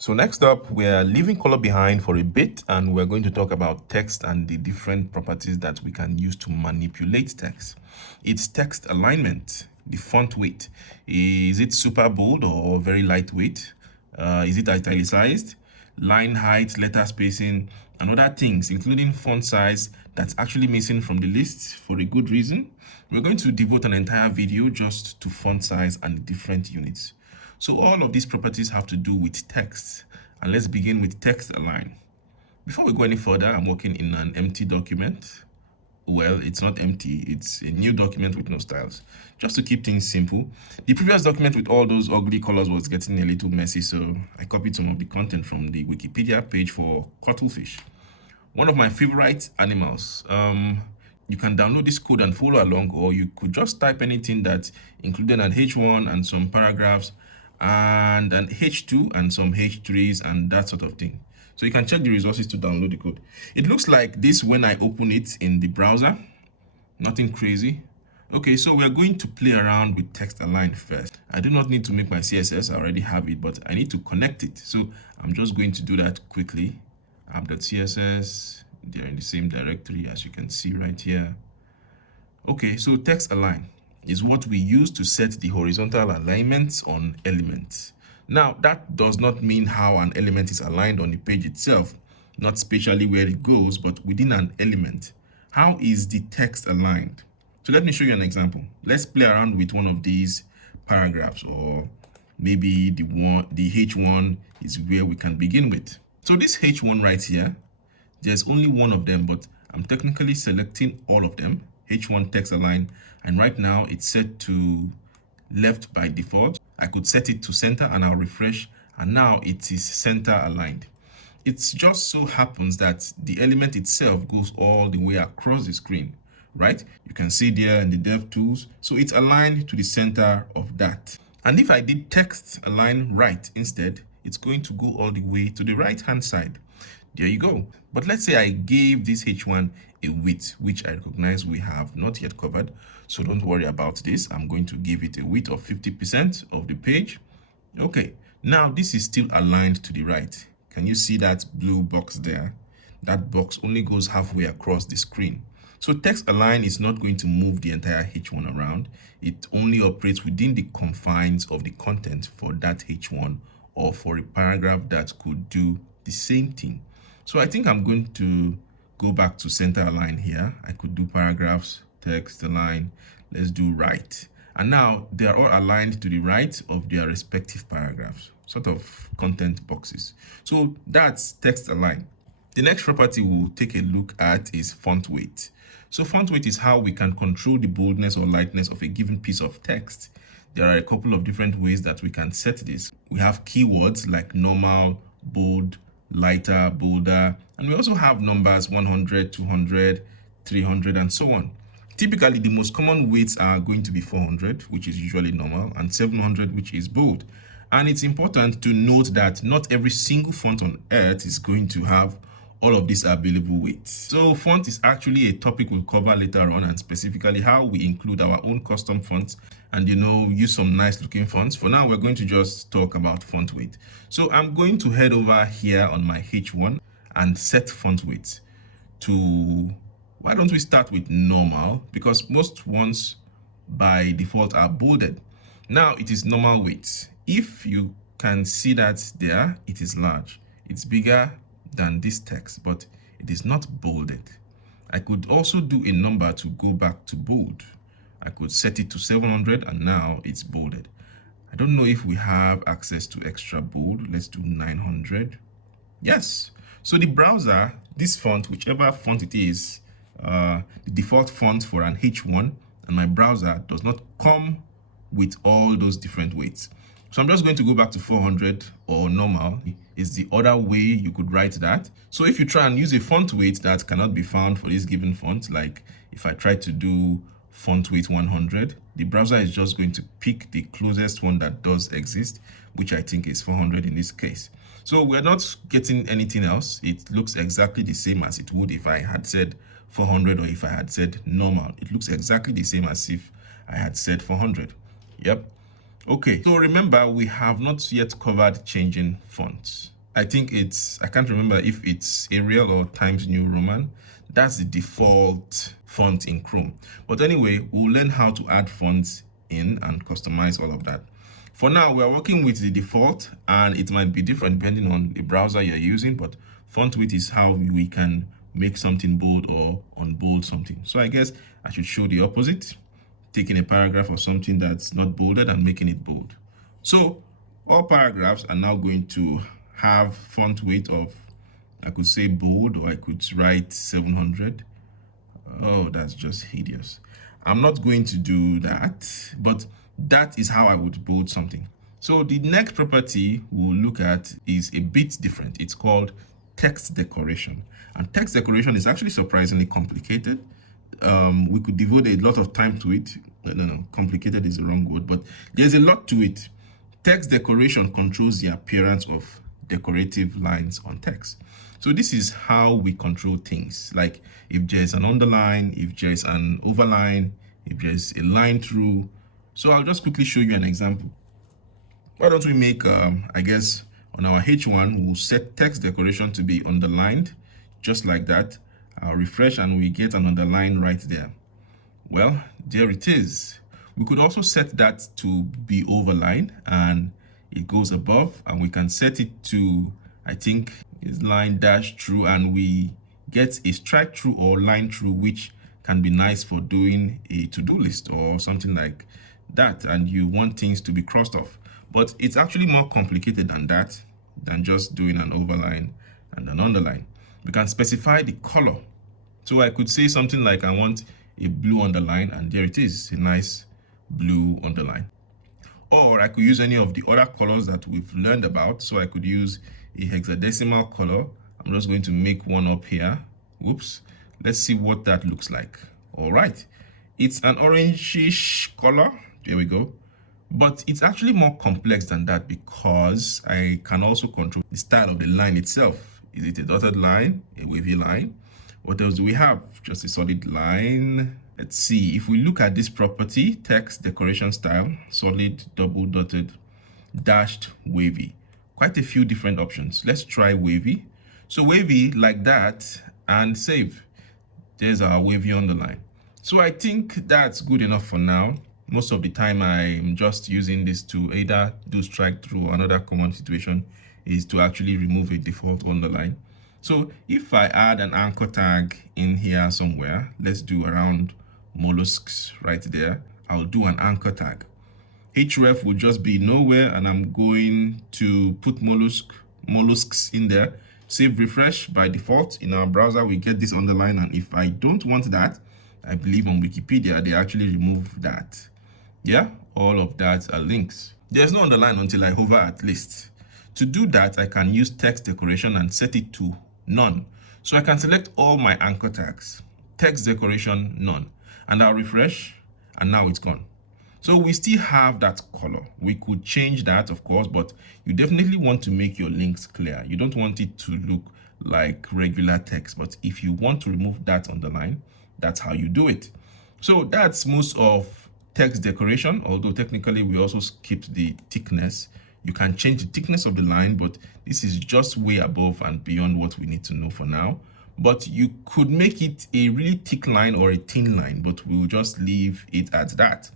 So next up, we're leaving color behind for a bit, and we're going to talk about text and the different properties that we can use to manipulate text. It's text alignment, the font weight. Is it super bold or very lightweight? Is it italicized? Line height, letter spacing, and other things, including font size that's actually missing from the list for a good reason. We're going to devote an entire video just to font size and different units. So all of these properties have to do with text. And let's begin with text align. Before we go any further, I'm working in an empty document. Well, it's not empty, it's a new document with no styles. Just to keep things simple. The previous document with all those ugly colors was getting a little messy, so I copied some of the content from the Wikipedia page for cuttlefish. One of my favorite animals. You can download this code and follow along, or you could just type anything that included an H1 and some paragraphs and an H2 and some H3s and that sort of thing. So you can check the resources to download the code. It looks like this when I open it in the browser. Nothing crazy. Okay, so we're going to play around with text align first. I do not need to make my CSS, I already have it, but I need to connect it. So I'm just going to do that quickly. App.css, they're in the same directory as you can see right here. Okay, so text align is what we use to set the horizontal alignments on elements. Now, that does not mean how an element is aligned on the page itself, not spatially where it goes, but within an element. How is the text aligned? So let me show you an example. Let's play around with one of these paragraphs, or maybe the H1 is where we can begin with. So this H1 right here, there's only one of them, but I'm technically selecting all of them. H1 text align, and right now it's set to left by default. I could set it to center and I'll refresh, and now it is center aligned. It just so happens that the element itself goes all the way across the screen, right? You can see there in the dev tools. So it's aligned to the center of that. And if I did text align right instead, it's going to go all the way to the right hand side. There you go. But let's say I gave this H1 a width, which I recognize we have not yet covered. So don't worry about this. I'm going to give it a width of 50% of the page. Okay, now this is still aligned to the right. Can you see that blue box there? That box only goes halfway across the screen. So text align is not going to move the entire H1 around. It only operates within the confines of the content for that H1, or for a paragraph that could do the same thing. So I think I'm going to go back to center align here. I could do paragraphs, text align. Let's do right. And now they are all aligned to the right of their respective paragraphs, sort of content boxes. So that's text align. The next property we'll take a look at is font weight. So font weight is how we can control the boldness or lightness of a given piece of text. There are a couple of different ways that we can set this. We have keywords like normal, bold, lighter, bolder, and we also have numbers 100, 200, 300, and so on. Typically, the most common weights are going to be 400, which is usually normal, and 700, which is bold. And it's important to note that not every single font on earth is going to have all of these available weights. So font is actually a topic we'll cover later on, and specifically how we include our own custom fonts and use some nice looking fonts. For now, we're going to just talk about font weight. So I'm going to head over here on my H1 and set font weight to, why don't we start with normal, because most ones by default are bolded. Now it is normal weight. If you can see that there, it is large. It's bigger than this text, but it is not bolded. I could also do a number to go back to bold. I could set it to 700 and now it's bolded. I don't know if we have access to extra bold. Let's do 900. Yes. So the browser, this font, whichever font it is, the default font for an H1, and my browser does not come with all those different weights. So I'm just going to go back to 400, or normal is the other way you could write that. So if you try and use a font weight that cannot be found for this given font, like if I try to do font weight 100, the browser is just going to pick the closest one that does exist, which I think is 400 in this case. So we're not getting anything else. It looks exactly the same as it would if I had said 400 or if I had said normal. It looks exactly the same as if I had said 400. Yep. Okay, so remember, we have not yet covered changing fonts. I think I can't remember if it's Arial or Times New Roman. That's the default font in Chrome. But anyway, we'll learn how to add fonts in and customize all of that. For now, we're working with the default, and it might be different depending on the browser you're using, but font width is how we can make something bold or unbold something. So I guess I should show the opposite, taking a paragraph or something that's not bolded and making it bold. So all paragraphs are now going to have font weight of, I could say bold, or I could write 700. Oh, that's just hideous. I'm not going to do that, but that is how I would bold something. So the next property we'll look at is a bit different. It's called text decoration. And text decoration is actually surprisingly complicated. We could devote a lot of time to it. No, complicated is the wrong word, but there's a lot to it. Text decoration controls the appearance of decorative lines on text. So this is how we control things, like if there's an underline, if there's an overline, if there's a line through. So I'll just quickly show you an example. Why don't we make, I guess, on our H1, we'll set text decoration to be underlined, just like that. I'll refresh and we get an underline right there. Well, there it is. We could also set that to be overlined, and it goes above, and we can set it to, I think, is line dash through, and we get a strike through or line through, which can be nice for doing a to-do list or something like that, and you want things to be crossed off. But it's actually more complicated than that, than just doing an overline and an underline. We can specify the color. So I could say something like, I want a blue underline, and there it is, a nice blue underline. Or I could use any of the other colors that we've learned about. So I could use a hexadecimal color. I'm just going to make one up here. Whoops. Let's see what that looks like. All right. It's an orangish color. There we go. But it's actually more complex than that, because I can also control the style of the line itself. Is it a dotted line, a wavy line? What else do we have? Just a solid line. Let's see. If we look at this property, text decoration style, solid, double dotted, dashed, wavy. Quite a few different options. Let's try wavy. So wavy like that, and save. There's our wavy underline. So I think that's good enough for now. Most of the time I'm just using this to either do strike through, or another common situation is to actually remove a default underline. So if I add an anchor tag in here somewhere, let's do around mollusks right there. I'll do an anchor tag. href will just be nowhere, and I'm going to put mollusks in there. Save, refresh. By default in our browser we get this underline, and if I don't want that, I believe on Wikipedia they actually remove that. Yeah, all of that are links. There's no underline until I hover at list. To do that, I can use text decoration and set it to none. So I can select all my anchor tags, text decoration none, and I'll refresh, and now it's gone. So we still have that color. We could change that, of course, but you definitely want to make your links clear. You don't want it to look like regular text, but if you want to remove that underline, that's how you do it. So that's most of text decoration, although technically we also skipped the thickness. You can change the thickness of the line, but this is just way above and beyond what we need to know for now. But you could make it a really thick line or a thin line, but we'll just leave it at that.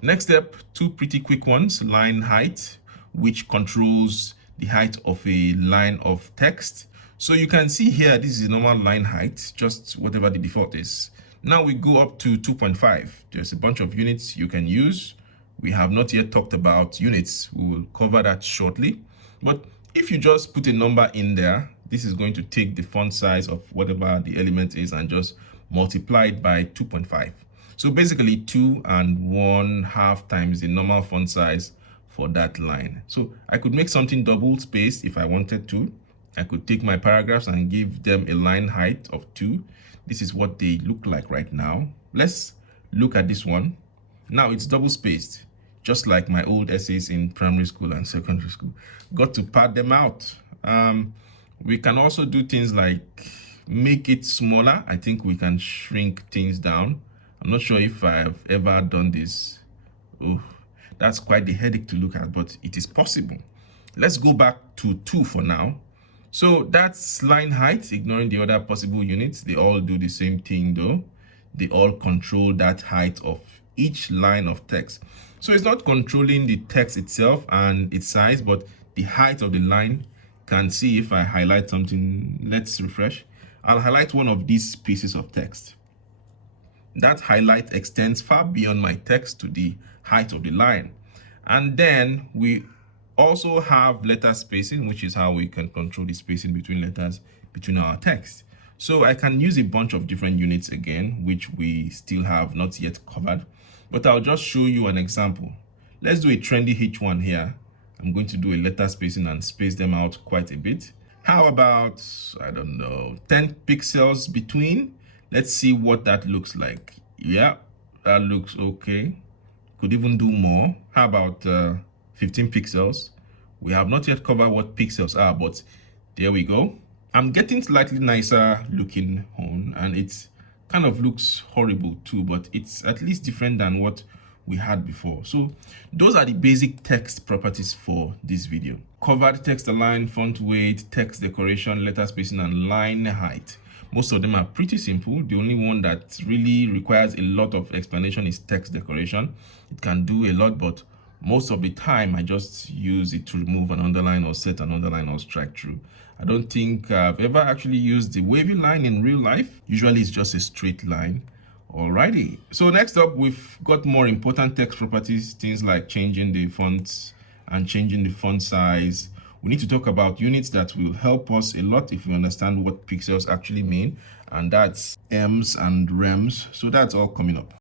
Next step, two pretty quick ones. Line height, which controls the height of a line of text. So you can see here, this is normal line height, just whatever the default is. Now we go up to 2.5. There's a bunch of units you can use. We have not yet talked about units. We will cover that shortly. But if you just put a number in there, this is going to take the font size of whatever the element is and just multiply it by 2.5. So basically 2 and 1/2 times the normal font size for that line. So I could make something double spaced if I wanted to. I could take my paragraphs and give them a line height of 2. This is what they look like right now. Let's look at this one. Now it's double spaced, just like my old essays in primary school and secondary school. Got to pad them out. We can also do things like make it smaller. I think we can shrink things down. I'm not sure if I've ever done this. Oh, That's quite the headache to look at, but it is possible. Let's go back to 2 for now. So that's line height, ignoring the other possible units. They all do the same thing though. They all control that height of each line of text. So it's not controlling the text itself and its size, but the height of the line. Can see if I highlight something. Let's refresh. I'll highlight one of these pieces of text. That highlight extends far beyond my text to the height of the line. And then we also have letter spacing, which is how we can control the spacing between letters between our text. So I can use a bunch of different units again, which we still have not yet covered, but I'll just show you an example. Let's do a trendy H1 here. I'm going to do a letter spacing and space them out quite a bit. How about, I don't know, 10 pixels between? Let's see what that looks like. Yeah, that looks okay. Could even do more. How about 15 pixels? We have not yet covered what pixels are, but there we go. I'm getting slightly nicer looking on, and it kind of looks horrible too, but it's at least different than what we had before. So those are the basic text properties for this video. Covered text align, font weight, text decoration, letter spacing, and line height. Most of them are pretty simple. The only one that really requires a lot of explanation is text decoration. It can do a lot, but most of the time I just use it to remove an underline or set an underline or strike through. I don't think I've ever actually used the wavy line in real life. Usually it's just a straight line. Alrighty, so next up, we've got more important text properties, things like changing the fonts and changing the font size. We need to talk about units that will help us a lot if we understand what pixels actually mean, and that's ems and rems. So that's all coming up.